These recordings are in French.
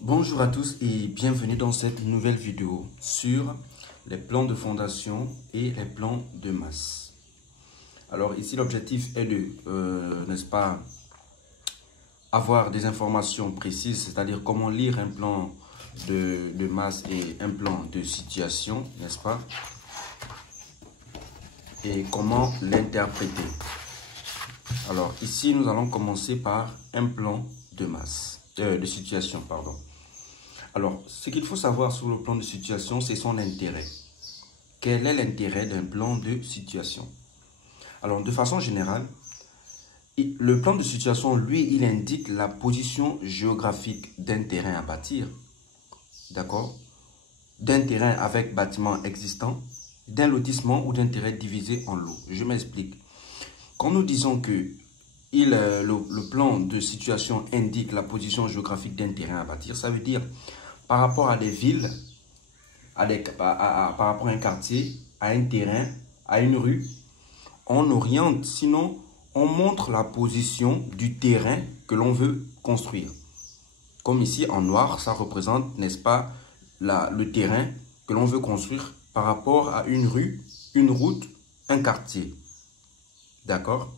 Bonjour à tous et bienvenue dans cette nouvelle vidéo sur les plans de fondation et les plans de masse. Alors ici l'objectif est de, n'est-ce pas, avoir des informations précises, c'est-à-dire comment lire un plan de masse et un plan de situation, n'est-ce pas, et comment l'interpréter. Alors ici nous allons commencer par un plan de masse, de situation, pardon. Alors, ce qu'il faut savoir sur le plan de situation, c'est son intérêt. Quel est l'intérêt d'un plan de situation? Alors, de façon générale, le plan de situation, lui, il indique la position géographique d'un terrain à bâtir, d'accord? D'un terrain avec bâtiment existant, d'un lotissement ou d'un terrain divisé en lots. Je m'explique. Quand nous disons que le plan de situation indique la position géographique d'un terrain à bâtir, ça veut dire par rapport à des villes, par rapport à un quartier, à un terrain, à une rue, on oriente, sinon on montre la position du terrain que l'on veut construire. Comme ici en noir, ça représente, n'est-ce pas, le terrain que l'on veut construire par rapport à une rue, une route, un quartier. D'accord?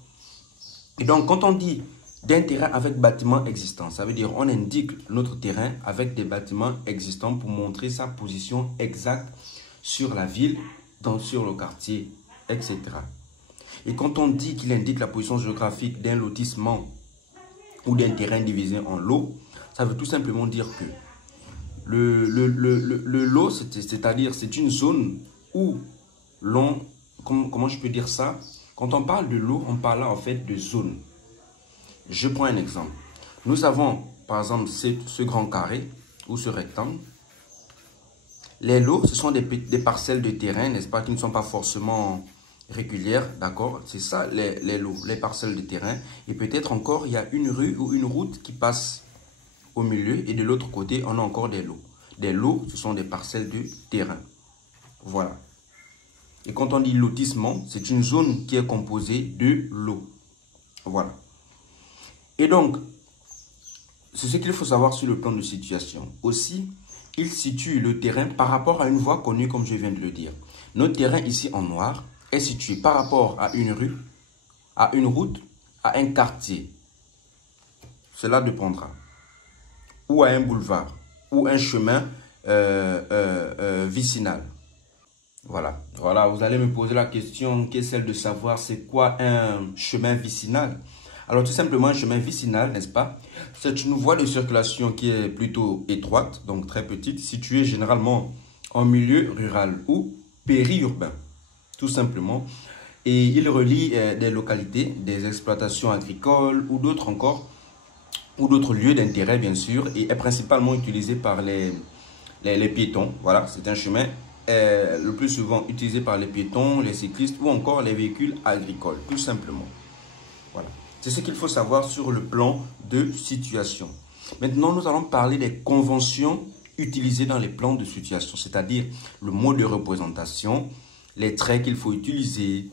Et donc, quand on dit d'un terrain avec bâtiment existant, ça veut dire on indique notre terrain avec des bâtiments existants pour montrer sa position exacte sur la ville, sur le quartier, etc. Et quand on dit qu'il indique la position géographique d'un lotissement ou d'un terrain divisé en lots, ça veut tout simplement dire que le lot, c'est-à-dire c'est une zone où l'on, comment je peux dire ça? Quand on parle de lot, on parle là en fait de zone. Je prends un exemple. Nous avons, par exemple, ce grand carré ou ce rectangle. Les lots, ce sont des parcelles de terrain, n'est-ce pas, qui ne sont pas forcément régulières, d'accord? C'est ça, les lots, les parcelles de terrain. Et peut-être encore, il y a une rue ou une route qui passe au milieu. Et de l'autre côté, on a encore des lots. Des lots, ce sont des parcelles de terrain. Voilà. Et quand on dit lotissement, c'est une zone qui est composée de lots. Voilà. Et donc, c'est ce qu'il faut savoir sur le plan de situation. Aussi, il situe le terrain par rapport à une voie connue, comme je viens de le dire. Notre terrain ici en noir est situé par rapport à une rue, à une route, à un quartier. Cela dépendra. Ou à un boulevard, ou un chemin vicinal. Voilà. Voilà, vous allez me poser la question qui est celle de savoir c'est quoi un chemin vicinal. Alors tout simplement, un chemin vicinal, n'est-ce pas? C'est une voie de circulation qui est plutôt étroite, donc très petite, située généralement en milieu rural ou périurbain, tout simplement. Et il relie des localités, des exploitations agricoles ou d'autres encore, ou d'autres lieux d'intérêt bien sûr, et est principalement utilisé par les piétons. Voilà, c'est un chemin le plus souvent utilisé par les piétons, les cyclistes ou encore les véhicules agricoles, tout simplement. Voilà. C'est ce qu'il faut savoir sur le plan de situation. Maintenant, nous allons parler des conventions utilisées dans les plans de situation, c'est-à-dire le mode de représentation, les traits qu'il faut utiliser.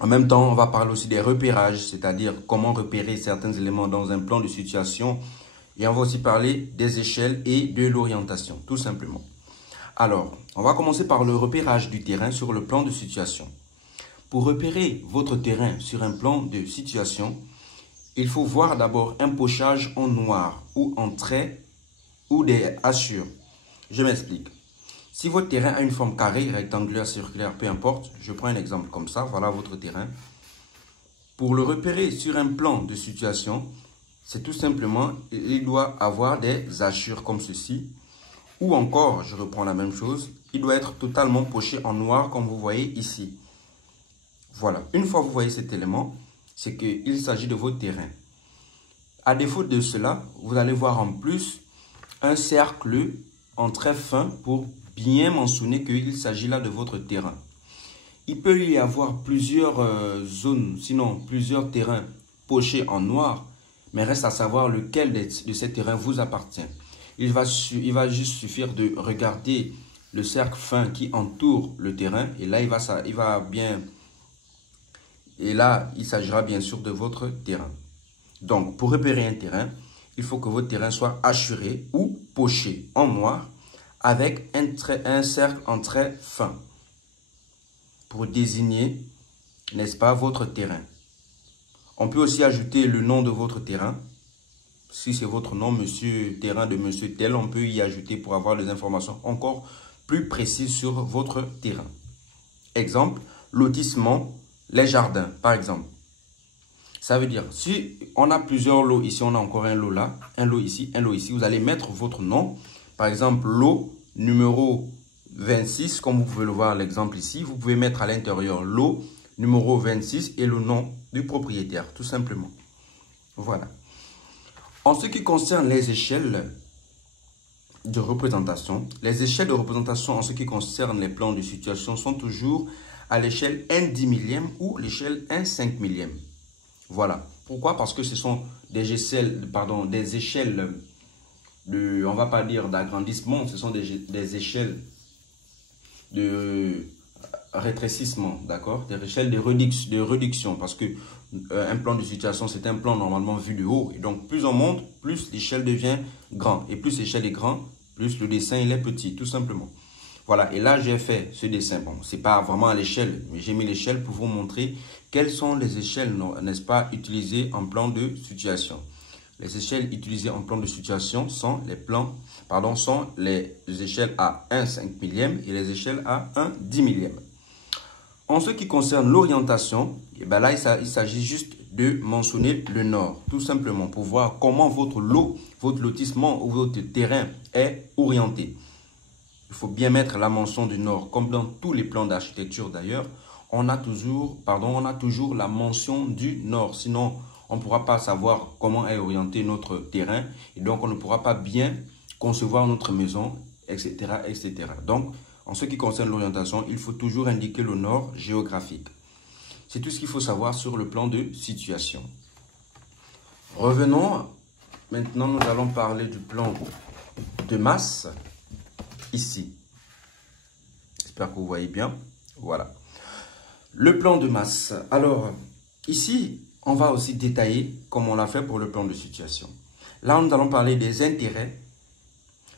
En même temps, on va parler aussi des repérages, c'est-à-dire comment repérer certains éléments dans un plan de situation. Et on va aussi parler des échelles et de l'orientation, tout simplement. Alors, on va commencer par le repérage du terrain sur le plan de situation. Pour repérer votre terrain sur un plan de situation, il faut voir d'abord un pochage en noir ou en trait ou des hachures. Je m'explique. Si votre terrain a une forme carrée, rectangulaire, circulaire, peu importe, je prends un exemple comme ça, voilà votre terrain. Pour le repérer sur un plan de situation, c'est tout simplement, il doit avoir des hachures comme ceci. Ou encore, je reprends la même chose, il doit être totalement poché en noir comme vous voyez ici. Voilà, une fois que vous voyez cet élément, c'est qu'il s'agit de votre terrain. À défaut de cela, vous allez voir en plus un cercle en trait fin pour bien mentionner qu'il s'agit là de votre terrain. Il peut y avoir plusieurs zones, sinon plusieurs terrains pochés en noir, mais reste à savoir lequel de ces terrains vous appartient. Il va juste suffire de regarder le cercle fin qui entoure le terrain et là, il s'agira bien sûr de votre terrain. Donc, pour repérer un terrain, il faut que votre terrain soit hachuré ou pochée en noir avec un cercle en trait fin pour désigner, n'est-ce pas, votre terrain. On peut aussi ajouter le nom de votre terrain. Si c'est votre nom, monsieur terrain de monsieur tel, on peut y ajouter pour avoir des informations encore plus précises sur votre terrain. Exemple, lotissement, les jardins, par exemple. Ça veut dire, si on a plusieurs lots ici, on a encore un lot là, un lot ici, vous allez mettre votre nom. Par exemple, lot numéro 26, comme vous pouvez le voir l'exemple ici, vous pouvez mettre à l'intérieur lot numéro 26 et le nom du propriétaire, tout simplement. Voilà. En ce qui concerne les échelles de représentation, les échelles de représentation en ce qui concerne les plans de situation sont toujours à l'échelle 1/10 millième ou l'échelle 1/5 millième. Voilà. Pourquoi? Parce que ce sont des échelles, des échelles de, on va pas dire d'agrandissement, ce sont des échelles de rétrécissement, d'accord? Des échelles de réduction, parce que un plan de situation, c'est un plan normalement vu de haut. Et donc, plus on monte, plus l'échelle devient grand. Et plus l'échelle est grande, plus le dessin il est petit, tout simplement. Voilà, et là, j'ai fait ce dessin. Bon, c'est pas vraiment à l'échelle, mais j'ai mis l'échelle pour vous montrer quelles sont les échelles, n'est-ce pas, utilisées en plan de situation. Les échelles utilisées en plan de situation sont les échelles à 1/5 millième et les échelles à 1/10 millième. En ce qui concerne l'orientation, ben là, il s'agit juste de mentionner le nord, tout simplement, pour voir comment votre lot, votre lotissement ou votre terrain est orienté. Il faut bien mettre la mention du nord, comme dans tous les plans d'architecture d'ailleurs, on a toujours la mention du nord, sinon on ne pourra pas savoir comment est orienté notre terrain et donc on ne pourra pas bien concevoir notre maison, etc., etc. Donc, en ce qui concerne l'orientation, il faut toujours indiquer le nord géographique. C'est tout ce qu'il faut savoir sur le plan de situation. Revenons, maintenant nous allons parler du plan de masse, ici. J'espère que vous voyez bien. Voilà. Le plan de masse. Alors, ici, on va aussi détailler comme on l'a fait pour le plan de situation. Là, nous allons parler des intérêts,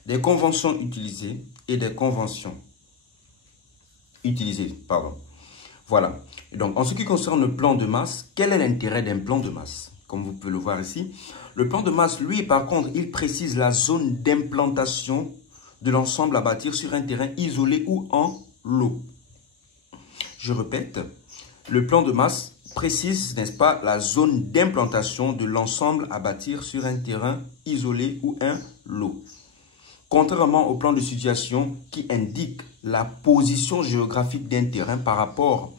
des conventions utilisées et des conventions utilisées. Voilà. Et donc, en ce qui concerne le plan de masse, quel est l'intérêt d'un plan de masse? Comme vous pouvez le voir ici, le plan de masse, lui, par contre, il précise la zone d'implantation de l'ensemble à bâtir sur un terrain isolé ou en lot. Je répète, le plan de masse précise, n'est-ce pas, la zone d'implantation de l'ensemble à bâtir sur un terrain isolé ou un lot. Contrairement au plan de situation qui indique la position géographique d'un terrain par rapport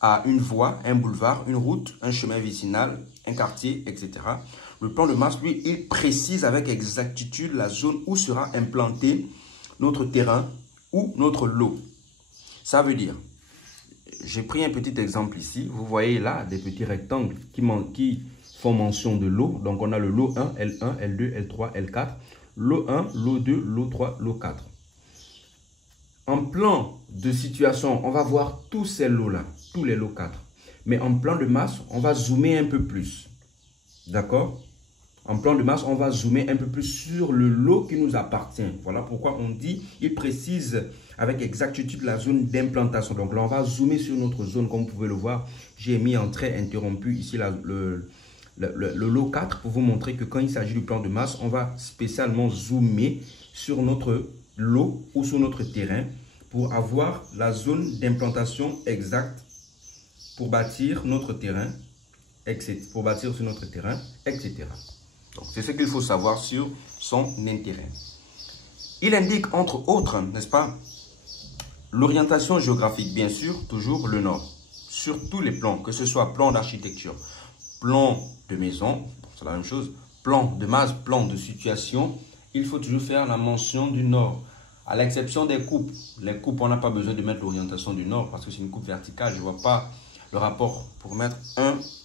à une voie, un boulevard, une route, un chemin vicinal, un quartier, etc. Le plan de masse, lui, il précise avec exactitude la zone où sera implanté notre terrain ou notre lot. Ça veut dire, j'ai pris un petit exemple ici. Vous voyez là des petits rectangles qui font mention de lot. Donc, on a le lot 1, L1, L2, L3, L4. Lot 1, lot 2, lot 3, lot 4. En plan de situation, on va voir tous ces lots-là, tous les lots 4. Mais en plan de masse, on va zoomer un peu plus. D'accord? En plan de masse, on va zoomer un peu plus sur le lot qui nous appartient. Voilà pourquoi on dit, il précise avec exactitude la zone d'implantation. Donc là, on va zoomer sur notre zone, comme vous pouvez le voir. J'ai mis en trait interrompu ici le lot 4 pour vous montrer que quand il s'agit du plan de masse, on va spécialement zoomer sur notre lot ou sur notre terrain pour avoir la zone d'implantation exacte pour bâtir notre terrain, etc. Pour bâtir sur notre terrain, etc. Donc, c'est ce qu'il faut savoir sur son intérêt. Il indique entre autres, n'est-ce pas, l'orientation géographique, bien sûr, toujours le nord, sur tous les plans, que ce soit plan d'architecture, plan de maison, c'est la même chose, plan de masse, plan de situation, il faut toujours faire la mention du nord, à l'exception des coupes. Les coupes, on n'a pas besoin de mettre l'orientation du nord parce que c'est une coupe verticale, je ne vois pas le rapport pour mettre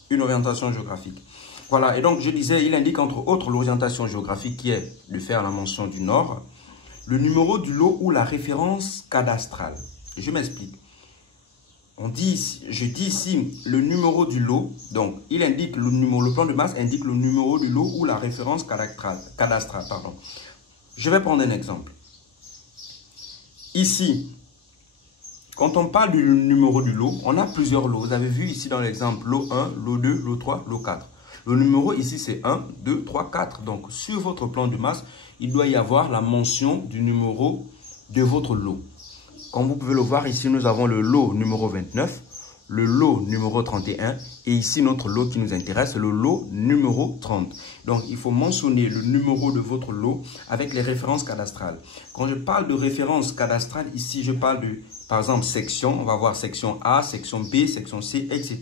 une orientation géographique. Voilà, et donc je disais, il indique entre autres l'orientation géographique qui est de faire la mention du nord, le numéro du lot ou la référence cadastrale. Je m'explique. Je dis ici le numéro du lot, donc il indique le plan de masse indique le numéro du lot ou la référence cadastrale. Je vais prendre un exemple. Ici, quand on parle du numéro du lot, on a plusieurs lots. Vous avez vu ici dans l'exemple, lot 1, lot 2, lot 3, lot 4. Le numéro ici, c'est 1, 2, 3, 4. Donc, sur votre plan de masse, il doit y avoir la mention du numéro de votre lot. Comme vous pouvez le voir, ici, nous avons le lot numéro 29, le lot numéro 31 et ici, notre lot qui nous intéresse, le lot numéro 30. Donc, il faut mentionner le numéro de votre lot avec les références cadastrales. Quand je parle de références cadastrales, ici, je parle de, par exemple, section. On va voir section A, section B, section C, etc.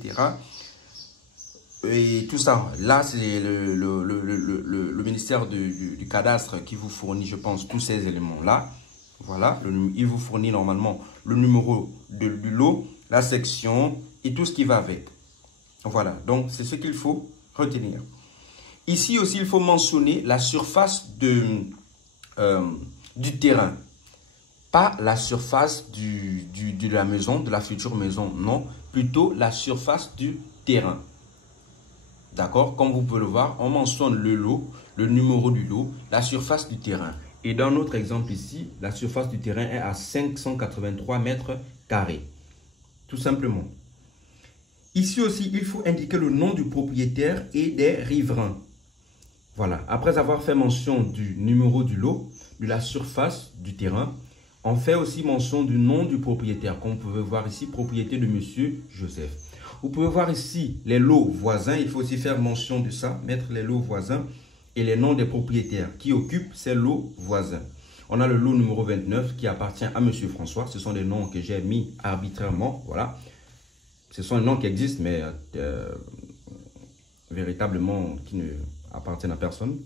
Et tout ça, là, c'est le ministère du cadastre qui vous fournit, je pense, tous ces éléments-là. Voilà, il vous fournit normalement le numéro du lot, la section et tout ce qui va avec. Voilà, donc c'est ce qu'il faut retenir. Ici aussi, il faut mentionner la surface du terrain. Pas la surface de la maison, de la future maison, non. Plutôt la surface du terrain. D'accord? Comme vous pouvez le voir, on mentionne le lot, le numéro du lot, la surface du terrain. Et dans notre exemple ici, la surface du terrain est à 583 mètres carrés. Tout simplement. Ici aussi, il faut indiquer le nom du propriétaire et des riverains. Voilà. Après avoir fait mention du numéro du lot, de la surface du terrain, on fait aussi mention du nom du propriétaire. Comme vous pouvez voir ici, propriété de Monsieur Joseph. Vous pouvez voir ici les lots voisins. Il faut aussi faire mention de ça, mettre les lots voisins et les noms des propriétaires qui occupent ces lots voisins. On a le lot numéro 29 qui appartient à Monsieur François. Ce sont des noms que j'ai mis arbitrairement. Voilà. Ce sont des noms qui existent, mais véritablement qui ne appartiennent à personne.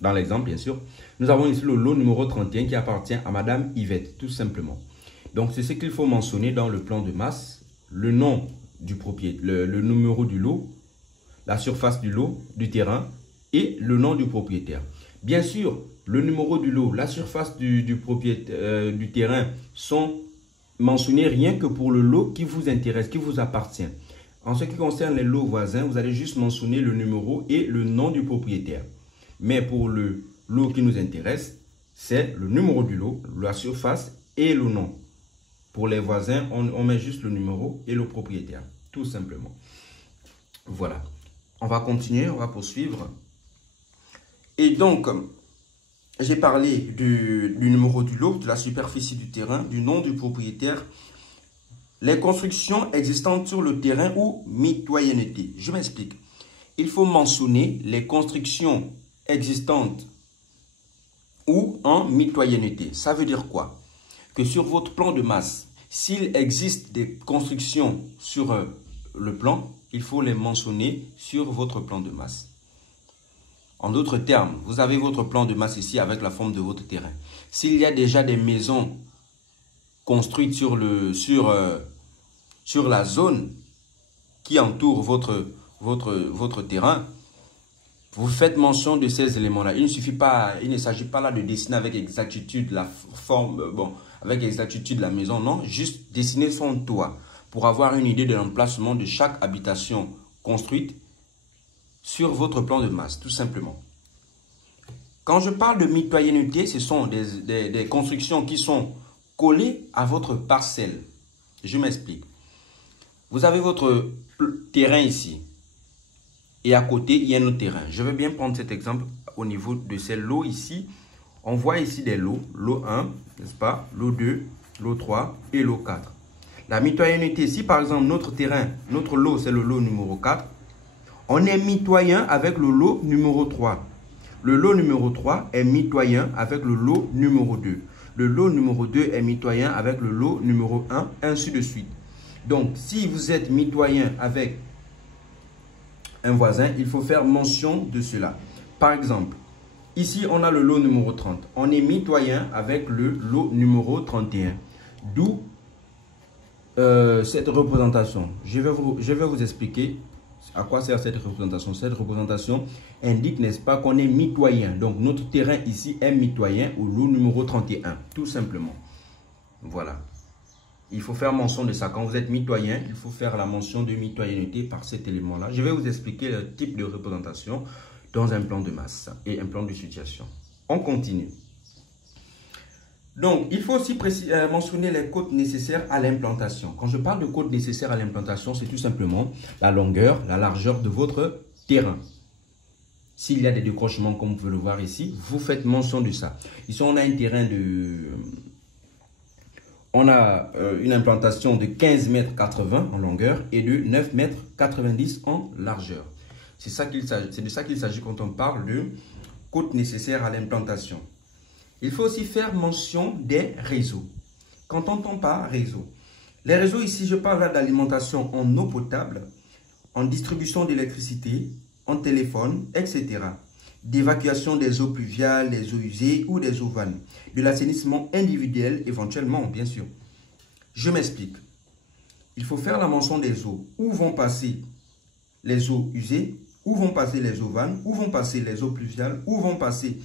Dans l'exemple, bien sûr. Nous avons ici le lot numéro 31 qui appartient à Madame Yvette, tout simplement. Donc, c'est ce qu'il faut mentionner dans le plan de masse. Le nom du propriétaire, le numéro du lot, la surface du lot, du terrain et le nom du propriétaire. Bien sûr, le numéro du lot, la surface du terrain sont mentionnés rien que pour le lot qui vous intéresse, qui vous appartient. En ce qui concerne les lots voisins, vous allez juste mentionner le numéro et le nom du propriétaire. Mais pour le lot qui nous intéresse, c'est le numéro du lot, la surface et le nom. Pour les voisins, on met juste le numéro et le propriétaire, tout simplement. Voilà. On va continuer, on va poursuivre. Et donc, j'ai parlé du numéro du lot, de la superficie du terrain, du nom du propriétaire, les constructions existantes sur le terrain ou mitoyenneté. Je m'explique. Il faut mentionner les constructions existantes ou en mitoyenneté. Ça veut dire quoi? Que sur votre plan de masse, s'il existe des constructions sur le plan, il faut les mentionner sur votre plan de masse. En d'autres termes, vous avez votre plan de masse ici avec la forme de votre terrain. S'il y a déjà des maisons construites sur la zone qui entoure votre terrain, vous faites mention de ces éléments-là. Il ne s'agit pas là de dessiner avec exactitude la forme, avec exactitude la maison, non. Juste dessiner son toit pour avoir une idée de l'emplacement de chaque habitation construite sur votre plan de masse, tout simplement. Quand je parle de mitoyenneté, ce sont des constructions qui sont collées à votre parcelle. Je m'explique. Vous avez votre terrain ici. Et à côté, il y a un autre terrain. Je vais bien prendre cet exemple au niveau de ces lots ici. On voit ici des lots. Lot 1, n'est-ce pas? Lot 2, lot 3 et lot 4. La mitoyenneté, si par exemple notre terrain, notre lot, c'est le lot numéro 4, on est mitoyen avec le lot numéro 3. Le lot numéro 3 est mitoyen avec le lot numéro 2. Le lot numéro 2 est mitoyen avec le lot numéro 1, ainsi de suite. Donc, si vous êtes mitoyen avec un voisin, il faut faire mention de cela. Par exemple, ici, on a le lot numéro 30. On est mitoyen avec le lot numéro 31. D'où cette représentation. Je vais vous expliquer à quoi sert cette représentation. Cette représentation indique, n'est-ce pas, qu'on est mitoyen. Donc, notre terrain ici est mitoyen au lot numéro 31, tout simplement. Voilà. Il faut faire mention de ça. Quand vous êtes mitoyen, il faut faire la mention de mitoyenneté par cet élément-là. Je vais vous expliquer le type de représentation dans un plan de masse et un plan de situation. On continue. Donc, il faut aussi mentionner les côtes nécessaires à l'implantation. Quand je parle de côtes nécessaires à l'implantation, c'est tout simplement la longueur, la largeur de votre terrain. S'il y a des décrochements, comme vous pouvez le voir ici, vous faites mention de ça. Ici, on a un terrain de... On a une implantation de 15 mètres 80 en longueur et de 9 mètres 90 en largeur. C'est de ça qu'il s'agit quand on parle de côtes nécessaires à l'implantation. Il faut aussi faire mention des réseaux. Quand on entend par réseau, les réseaux ici, je parle là d'alimentation en eau potable, en distribution d'électricité, en téléphone, etc. D'évacuation des eaux pluviales, des eaux usées ou des eaux vannes. De l'assainissement individuel éventuellement, bien sûr. Je m'explique. Il faut faire la mention des eaux. Où vont passer les eaux usées, où vont passer les eaux vannes, où vont passer les eaux pluviales, où vont passer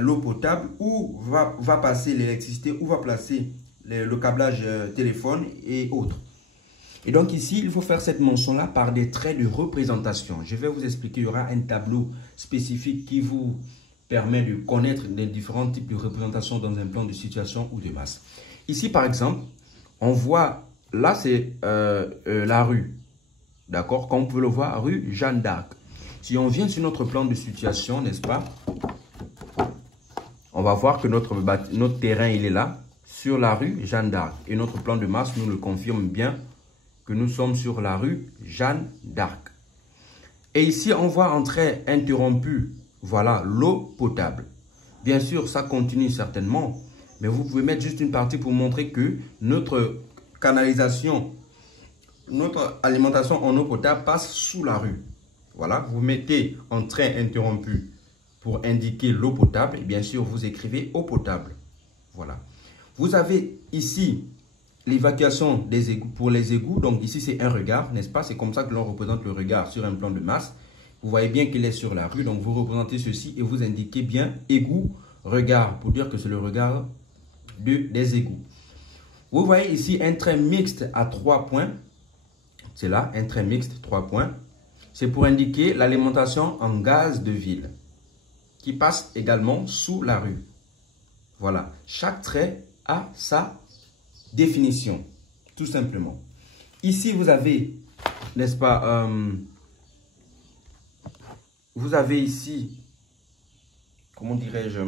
l'eau potable, où va passer l'électricité, où va placer le câblage téléphone et autres. Et donc ici, il faut faire cette mention-là par des traits de représentation. Je vais vous expliquer, il y aura un tableau spécifique qui vous permet de connaître les différents types de représentations dans un plan de situation ou de masse. Ici, par exemple, on voit, là c'est la rue, d'accord? Comme vous pouvez le voir, rue Jeanne d'Arc. Si on vient sur notre plan de situation, n'est-ce pas? On va voir que notre terrain, il est là, sur la rue Jeanne d'Arc. Et notre plan de masse nous le confirme bien que nous sommes sur la rue Jeanne d'Arc. Et ici, on voit en trait interrompu, voilà, l'eau potable. Bien sûr, ça continue certainement, mais vous pouvez mettre juste une partie pour montrer que notre canalisation, notre alimentation en eau potable passe sous la rue. Voilà, vous mettez en trait interrompu pour indiquer l'eau potable. Et bien sûr, vous écrivez eau potable. Voilà. Vous avez ici l'évacuation des égouts pour les égouts. Donc ici, c'est un regard, n'est-ce pas? C'est comme ça que l'on représente le regard sur un plan de masse. Vous voyez bien qu'il est sur la rue. Donc vous représentez ceci et vous indiquez bien égout, regard, pour dire que c'est le regard des égouts. Vous voyez ici un trait mixte à 3 points. C'est là, un trait mixte, 3 points. C'est pour indiquer l'alimentation en gaz de ville qui passe également sous la rue. Voilà, chaque trait a sa définition, tout simplement. Ici, vous avez, n'est-ce pas, vous avez ici, comment dirais-je,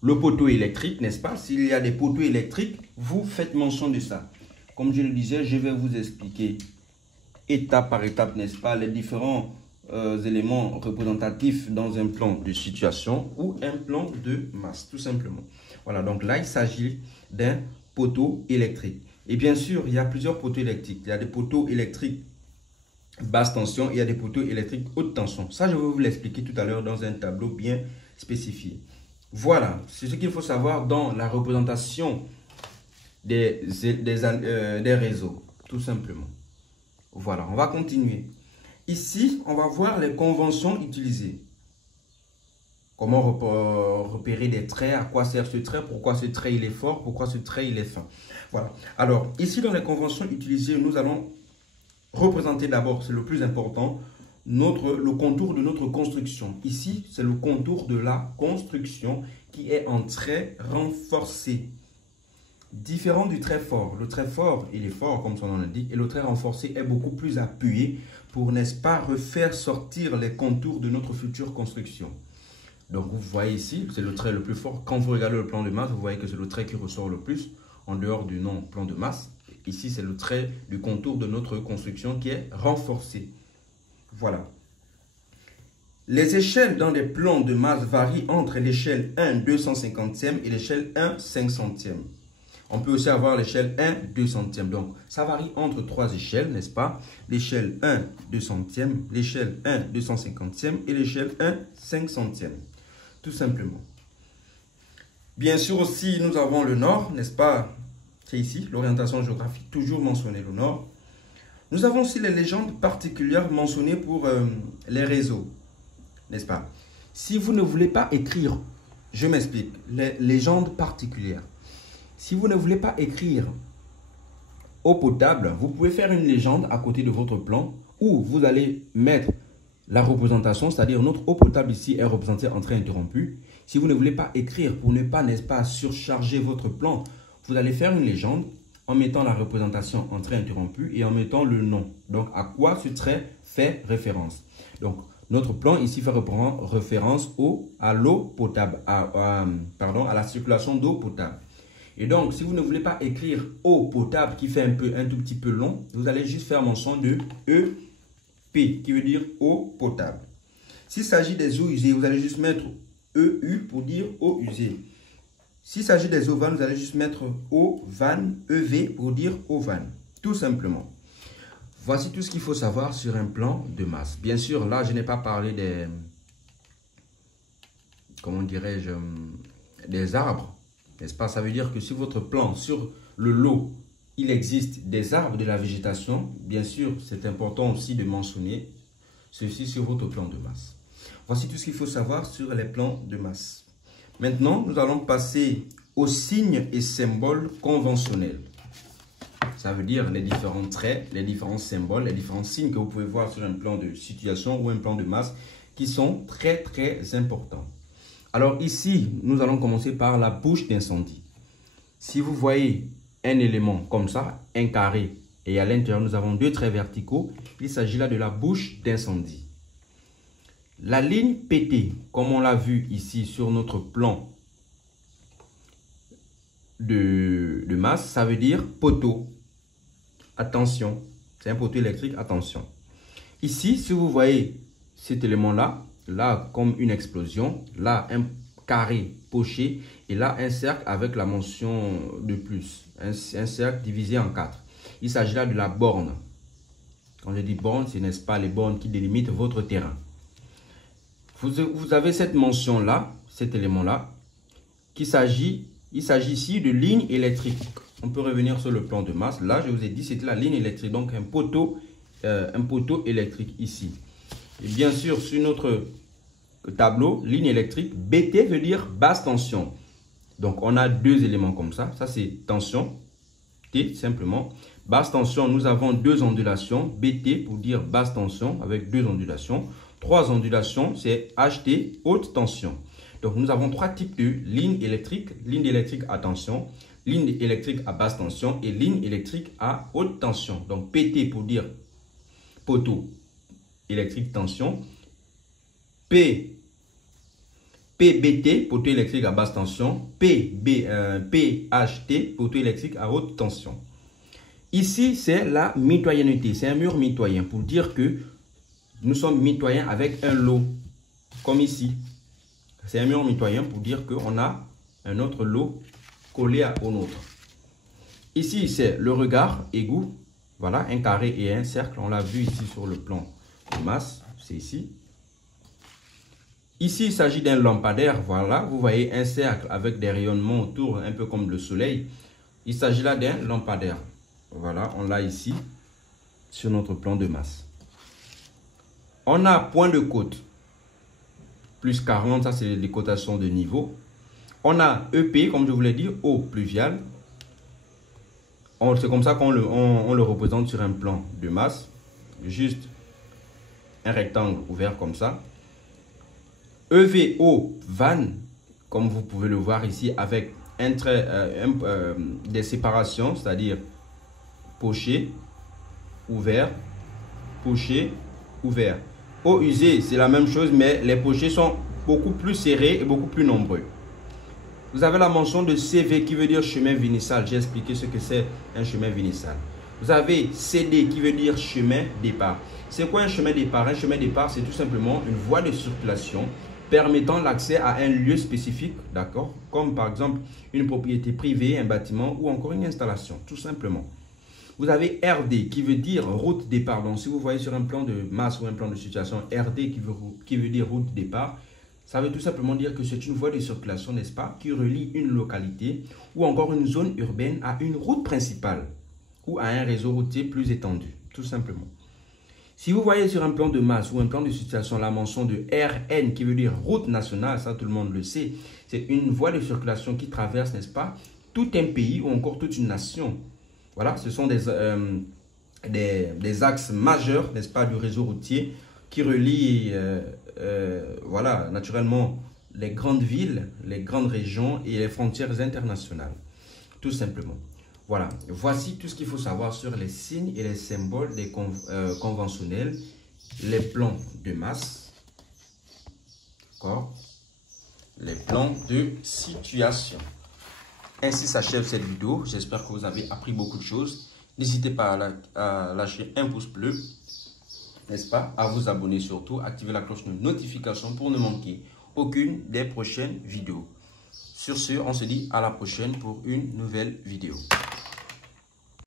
le poteau électrique, n'est-ce pas? S'il y a des poteaux électriques, vous faites mention de ça. Comme je le disais, je vais vous expliquer étape par étape, n'est-ce pas, les différents éléments représentatifs dans un plan de situation ou un plan de masse, tout simplement. Voilà, donc là, il s'agit d'un poteau électrique. Et bien sûr, il y a plusieurs poteaux électriques. Il y a des poteaux électriques basse tension, il y a des poteaux électriques haute tension. Ça, je vais vous l'expliquer tout à l'heure dans un tableau bien spécifié. Voilà, c'est ce qu'il faut savoir dans la représentation des réseaux, tout simplement. Voilà, on va continuer. Ici, on va voir les conventions utilisées. Comment repérer des traits, à quoi sert ce trait, pourquoi ce trait il est fort, pourquoi ce trait il est fin. Voilà. Alors, ici dans les conventions utilisées, nous allons représenter d'abord, c'est le plus important, le contour de notre construction. Ici, c'est le contour de la construction qui est en trait renforcé. Différent du trait fort. Le trait fort, il est fort comme son nom l'indique, et le trait renforcé est beaucoup plus appuyé pour, n'est-ce pas, refaire sortir les contours de notre future construction. Donc vous voyez ici, c'est le trait le plus fort. Quand vous regardez le plan de masse, vous voyez que c'est le trait qui ressort le plus en dehors du nom plan de masse. Ici, c'est le trait du contour de notre construction qui est renforcé. Voilà. Les échelles dans les plans de masse varient entre l'échelle 1 250e et l'échelle 1 500e. On peut aussi avoir l'échelle 1 200e. Donc, ça varie entre 3 échelles, n'est-ce pas? L'échelle 1 200e, l'échelle 1 250e et l'échelle 1 500e. Tout simplement. Bien sûr aussi, nous avons le nord, n'est-ce pas? C'est ici, l'orientation géographique, toujours mentionné le nord. Nous avons aussi les légendes particulières mentionnées pour les réseaux, n'est-ce pas? Si vous ne voulez pas écrire, je m'explique, les légendes particulières. Si vous ne voulez pas écrire eau potable, vous pouvez faire une légende à côté de votre plan où vous allez mettre la représentation, c'est-à-dire notre eau potable ici est représentée en train interrompu. Si vous ne voulez pas écrire pour ne pas, n'est-ce pas, surcharger votre plan, vous allez faire une légende en mettant la représentation en train interrompu et en mettant le nom. Donc, à quoi ce trait fait référence? Donc, notre plan ici fait référence à l'eau potable, pardon, à la circulation d'eau potable. Et donc, si vous ne voulez pas écrire eau potable qui fait un tout petit peu long, vous allez juste faire mention de EP qui veut dire eau potable. S'il s'agit des eaux usées, vous allez juste mettre EU pour dire eau usée. S'il s'agit des eaux vannes, vous allez juste mettre eau vanne, EV pour dire eau vanne. Tout simplement. Voici tout ce qu'il faut savoir sur un plan de masse. Bien sûr, là, je n'ai pas parlé des, comment dirais-je, des arbres. N'est-ce pas? Ça veut dire que sur votre plan, sur le lot, il existe des arbres de la végétation. Bien sûr, c'est important aussi de mentionner ceci sur votre plan de masse. Voici tout ce qu'il faut savoir sur les plans de masse. Maintenant, nous allons passer aux signes et symboles conventionnels. Ça veut dire les différents traits, les différents symboles, les différents signes que vous pouvez voir sur un plan de situation ou un plan de masse qui sont très importants. Alors ici, nous allons commencer par la bouche d'incendie. Si vous voyez un élément comme ça, un carré, et à l'intérieur, nous avons deux traits verticaux, il s'agit là de la bouche d'incendie. La ligne PT, comme on l'a vu ici sur notre plan de masse, ça veut dire poteau. Attention, c'est un poteau électrique, attention. Ici, si vous voyez cet élément-là, là comme une explosion, là un carré poché et là un cercle avec la mention de plus, un cercle divisé en 4. Il s'agit là de la borne. Quand je dis borne, ce n'est pas les bornes qui délimitent votre terrain. Vous avez cette mention-là, cet élément-là, il s'agit ici de ligne électrique. On peut revenir sur le plan de masse. Là, je vous ai dit, c'était la ligne électrique, donc un poteau électrique ici. Et bien sûr, sur notre tableau, ligne électrique, BT veut dire basse tension. Donc, on a deux éléments comme ça. Ça, c'est tension, T simplement. Basse tension, nous avons deux ondulations. BT pour dire basse tension avec deux ondulations. Trois ondulations, c'est HT, haute tension. Donc, nous avons trois types de lignes électriques. Ligne électrique à tension, ligne électrique à basse tension et ligne électrique à haute tension. Donc, PT pour dire poteau électrique tension. PBT, poteau électrique à basse tension. PHT, poteau électrique à haute tension. Ici, c'est la mitoyenneté. C'est un mur mitoyen pour dire que nous sommes mitoyens avec un lot, comme ici. C'est un mur mitoyen pour dire qu'on a un autre lot collé au nôtre. Ici, c'est le regard aigu. Voilà, un carré et un cercle. On l'a vu ici sur le plan de masse. C'est ici. Ici, il s'agit d'un lampadaire. Voilà, vous voyez un cercle avec des rayonnements autour, un peu comme le soleil. Il s'agit là d'un lampadaire. Voilà, on l'a ici sur notre plan de masse. On a point de côte, plus 40, ça c'est les cotations de niveau. On a EP, comme je vous l'ai dit, eau pluviale. C'est comme ça qu'on le représente sur un plan de masse. Juste un rectangle ouvert comme ça. EVO, vanne, comme vous pouvez le voir ici, avec un trait, des séparations, c'est-à-dire poché, ouvert, poché, ouvert. Eau usée, c'est la même chose, mais les pochets sont beaucoup plus serrés et beaucoup plus nombreux. Vous avez la mention de CV qui veut dire chemin vinissal. J'ai expliqué ce que c'est un chemin vinissal. Vous avez CD qui veut dire chemin départ. C'est quoi un chemin départ? Un chemin départ, c'est tout simplement une voie de circulation permettant l'accès à un lieu spécifique, d'accord? Comme par exemple une propriété privée, un bâtiment ou encore une installation, tout simplement. Vous avez RD qui veut dire route départ. Donc, si vous voyez sur un plan de masse ou un plan de situation, RD qui veut dire route départ, ça veut tout simplement dire que c'est une voie de circulation, n'est-ce pas, qui relie une localité ou encore une zone urbaine à une route principale ou à un réseau routier plus étendu, tout simplement. Si vous voyez sur un plan de masse ou un plan de situation la mention de RN qui veut dire route nationale, ça tout le monde le sait, c'est une voie de circulation qui traverse, n'est-ce pas, tout un pays ou encore toute une nation. Voilà, ce sont des axes majeurs, n'est-ce pas, du réseau routier qui relie voilà, naturellement les grandes villes, les grandes régions et les frontières internationales. Tout simplement. Voilà, voici tout ce qu'il faut savoir sur les signes et les symboles des conventionnels, les plans de masse, d'accord, les plans de situation. Ainsi s'achève cette vidéo. J'espère que vous avez appris beaucoup de choses. N'hésitez pas à lâcher un pouce bleu, n'est-ce pas, à vous abonner surtout, activer la cloche de notification pour ne manquer aucune des prochaines vidéos. Sur ce, on se dit à la prochaine pour une nouvelle vidéo.